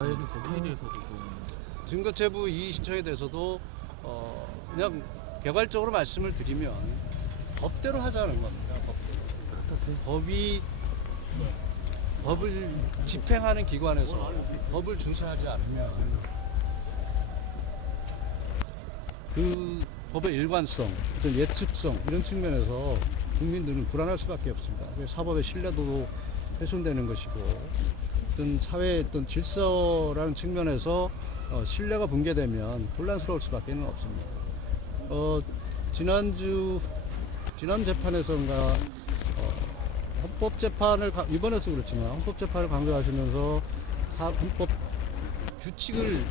거기에 대해서도 좀 증거체부 이의 신청에 대해서도 그냥 개괄적으로 말씀을 드리면 법대로 하자는 겁니다. 법을 집행하는 기관에서 법을 준수하지 않으면 그 법의 일관성, 어떤 예측성 이런 측면에서 국민들은 불안할 수밖에 없습니다. 사법의 신뢰도도 훼손되는 것이고 어떤 사회의 어떤 질서라는 측면에서 신뢰가 붕괴되면 혼란스러울 수밖에 없습니다. 지난 재판에서인가 헌법재판을 이번에도 그렇지만 헌법재판을 강조하시면서 헌법 규칙을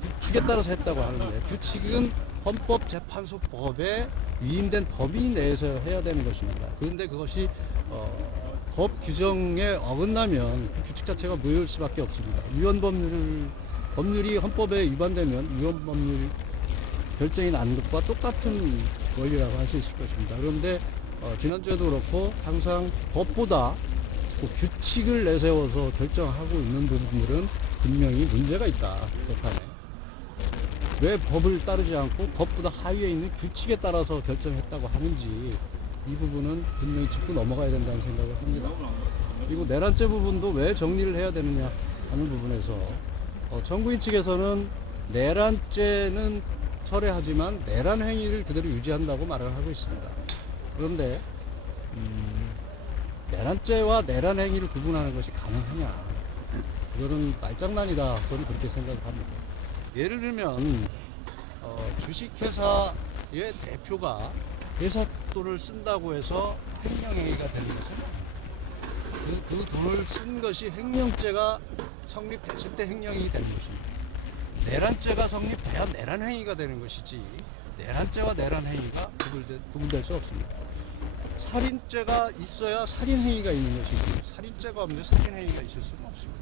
규칙에 따라서 했다고 하는데 규칙은 헌법재판소법에 위임된 법이 내에서 해야 되는 것입니다. 그런데 그것이 법 규정에 어긋나면 그 규칙 자체가 무효일 수밖에 없습니다. 위헌 법률이 헌법에 위반되면 위헌 법률 결정이 나는 것과 똑같은 원리라고 할 수 있을 것입니다. 그런데 지난주에도 그렇고 항상 법보다 규칙을 내세워서 결정하고 있는 부분들은 분명히 문제가 있다. 재판에. 왜 법을 따르지 않고 법보다 하위에 있는 규칙에 따라서 결정했다고 하는지 이 부분은 분명히 짚고 넘어가야 된다는 생각을 합니다. 그리고 내란죄 부분도 왜 정리를 해야 되느냐 하는 부분에서 정부인 측에서는 내란죄는 철회하지만 내란 행위를 그대로 유지한다고 말을 하고 있습니다. 그런데 내란죄와 내란 행위를 구분하는 것이 가능하냐? 그거는 말장난이다. 저는 그렇게 생각합니다. 예를 들면 주식회사의 대표가 회사 돈을 쓴다고 해서 횡령행위가 되는 거죠. 그 돈을 쓴 것이 횡령죄가 성립됐을 때 횡령이 되는 것입니다. 내란죄가 성립돼야 내란행위가 되는 것이지 내란죄와 내란행위가 구분될 수 없습니다. 살인죄가 있어야 살인행위가 있는 것이지 살인죄가 없는데 살인행위가 있을 수는 없습니다.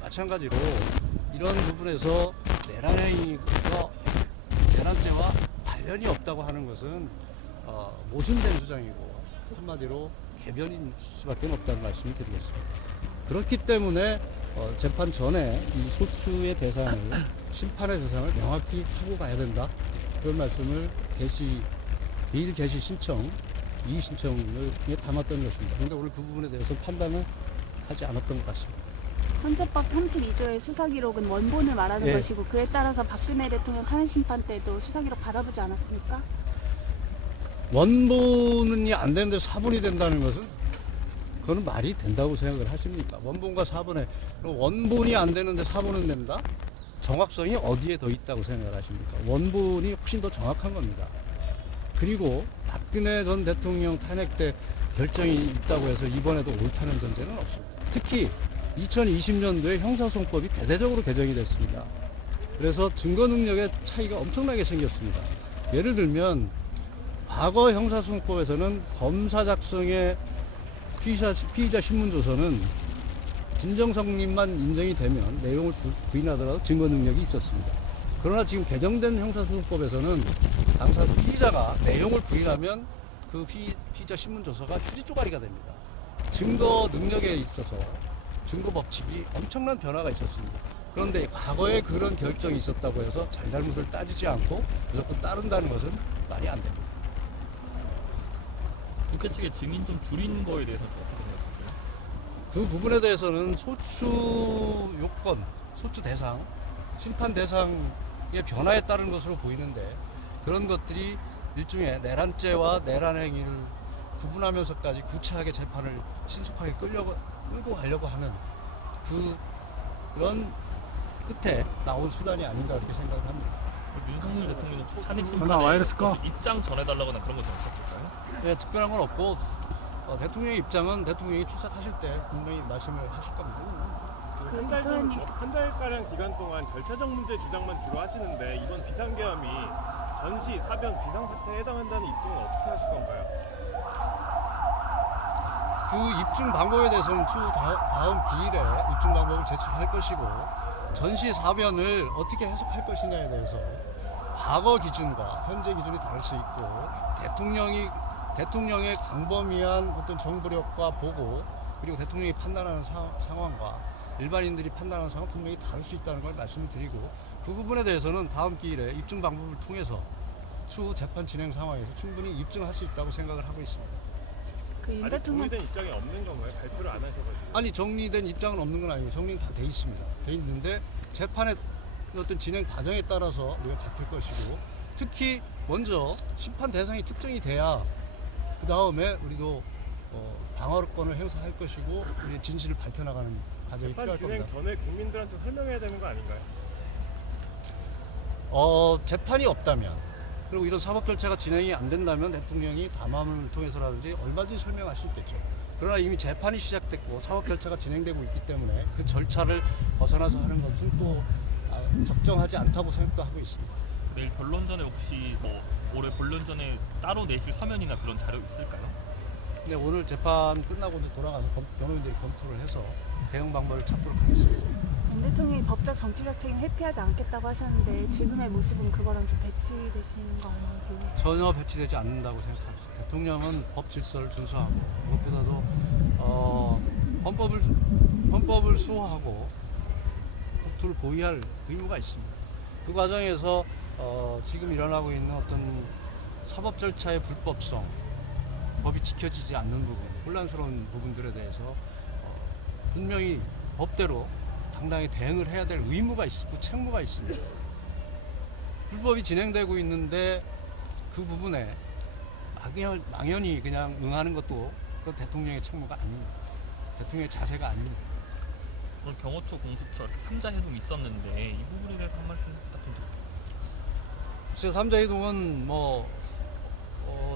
마찬가지로 이런 부분에서 내란행위가 내란죄와 관련이 없다고 하는 것은 모순된 주장이고 한마디로 개변인 수밖에 없다는 말씀을 드리겠습니다. 그렇기 때문에 재판 전에 이 소추의 대상을 심판의 대상을 명확히 하고 가야 된다. 그런 말씀을 비일 개시 신청, 이의 신청을 담았던 것입니다. 그런데 오늘 그 부분에 대해서 판단을 하지 않았던 것 같습니다. 헌재법 32조의 수사 기록은 원본을 말하는 예. 것이고 그에 따라서 박근혜 대통령 탄핵 심판 때도 수사 기록 받아보지 않았습니까? 원본이 안 되는데 사본이 된다는 것은 그건 말이 된다고 생각을 하십니까? 원본과 사본에 원본이 안 되는데 사본은 된다? 정확성이 어디에 더 있다고 생각을 하십니까? 원본이 훨씬 더 정확한 겁니다. 그리고 박근혜 전 대통령 탄핵 때 결정이 있다고 해서 이번에도 옳다는 전제는 없습니다. 특히 2020년도에 형사소송법이 대대적으로 개정이 됐습니다. 그래서 증거 능력의 차이가 엄청나게 생겼습니다. 예를 들면 과거 형사소송법에서는 검사 작성의 피의자 신문조서는 진정성립만 인정이 되면 내용을 부인하더라도 증거 능력이 있었습니다. 그러나 지금 개정된 형사소송법에서는 당사자 피의자가 내용을 부인하면 그 피의자 신문조서가 휴지 쪼가리가 됩니다. 증거 능력에 있어서 증거 법칙이 엄청난 변화가 있었습니다. 그런데 과거에 그런 결정이 있었다고 해서 잘잘못을 따지지 않고 무조건 따른다는 것은 말이 안 됩니다. 국회 측의 증인 좀 줄인 거에 대해서는 어떻게 생각하세요? 그 부분에 대해서는 소추 요건, 소추 대상, 심판 대상의 변화에 따른 것으로 보이는데 그런 것들이 일종의 내란죄와 내란행위를 구분하면서까지 구체하게 재판을 신속하게 끌고 가려고 하는 그런 끝에 나온 수단이 아닌가 그렇게 생각합니다. 윤석열 대통령은 탄핵 심판에 입장 전해달라거나 그런 거 좀 있었을까요? 네, 특별한 건 없고 대통령의 입장은 대통령이 출석하실 때 분명히 말씀을 하실 겁니다. 한 달가량 기간 동안 절차적 문제 주장만 주로 하시는데 이번 비상계엄이 전시, 사변, 비상사태에 해당한다는 입증은 어떻게 하실 건가요? 그 입증 방법에 대해서는 다음 기일에 입증 방법을 제출할 것이고 전시 사변을 어떻게 해석할 것이냐에 대해서 과거 기준과 현재 기준이 다를 수 있고 대통령의 광범위한 어떤 정보력과 보고 그리고 대통령이 판단하는 상황과 일반인들이 판단하는 상황은 분명히 다를 수 있다는 걸 말씀을 드리고, 그 부분에 대해서는 다음 기일에 입증 방법을 통해서 추후 재판 진행 상황에서 충분히 입증할 수 있다고 생각을 하고 있습니다. 그 윤 아직 대통령 정리된 입장이 없는 건가요? 발표를 안 하셔가지고. 아니, 정리된 입장은 없는 건 아니고 정리는 다 돼 있습니다. 돼 있는데 재판의 어떤 진행 과정에 따라서 우리가 바뀔 것이고, 특히 먼저 심판 대상이 특정이 돼야 그 다음에 우리도 방어권을 행사할 것이고 우리 진실을 밝혀나가는 과정이 재판 필요할 진행 겁니다. 전에 국민들한테 설명해야 되는 거 아닌가요? 재판이 없다면, 그리고 이런 사법 절차가 진행이 안 된다면 대통령이 담화문을 통해서라든지 얼마든지 설명할 수 있겠죠. 그러나 이미 재판이 시작됐고 사법 절차가 진행되고 있기 때문에 그 절차를 벗어나서 하는 것은 또 적정하지 않다고 생각도 하고 있습니다. 내일 본론 전에 혹시 뭐 올해 본론 전에 따로 내실 서면이나 그런 자료 있을까요? 네, 오늘 재판 끝나고 이제 돌아가서 변호인들이 검토를 해서 대응 방법을 찾도록 하겠습니다. 윤 대통령이 법적 정치적 책임 회피하지 않겠다고 하셨는데 지금의 모습은 그거랑 좀 배치되신 거 아닌지. 전혀 배치되지 않는다고 생각합니다. 대통령은 법 질서를 준수하고 무엇보다도 헌법을 수호하고 국토를 보위할 의무가 있습니다. 그 과정에서 지금 일어나고 있는 어떤 사법 절차의 불법성, 법이 지켜지지 않는 부분, 혼란스러운 부분들에 대해서 분명히 법대로 당당히 대응을 해야 될 의무가 있고 책무가 있습니다. 불법이 진행되고 있는데 그 부분에 막연히 그냥 응하는 것도 그건 대통령의 책무가 아닙니다. 대통령의 자세가 아닙니다. 오늘 경호처 공수처 이렇게 3자 회동이 있었는데 이 부분에 대해서 한 말씀 부탁드립니다. 글쎄, 3자 이동은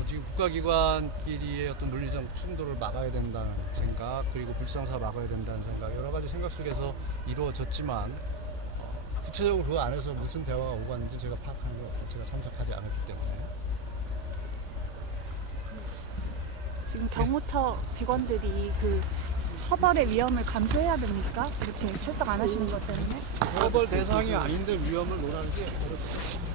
지금 국가기관끼리의 어떤 물리적 충돌을 막아야 된다는 생각, 그리고 불상사 막아야 된다는 생각, 여러 가지 생각 속에서 이루어졌지만 구체적으로 그 안에서 무슨 대화가 오고 갔는지 제가 파악하는 게 없어요. 제가 참석하지 않았기 때문에. 지금 경호처 직원들이 그 처벌의 위험을 감수해야 됩니까? 이렇게 출석 안 하시는 것 때문에? 처벌 대상이 아닌데 위험을 논하는 게 어렵죠.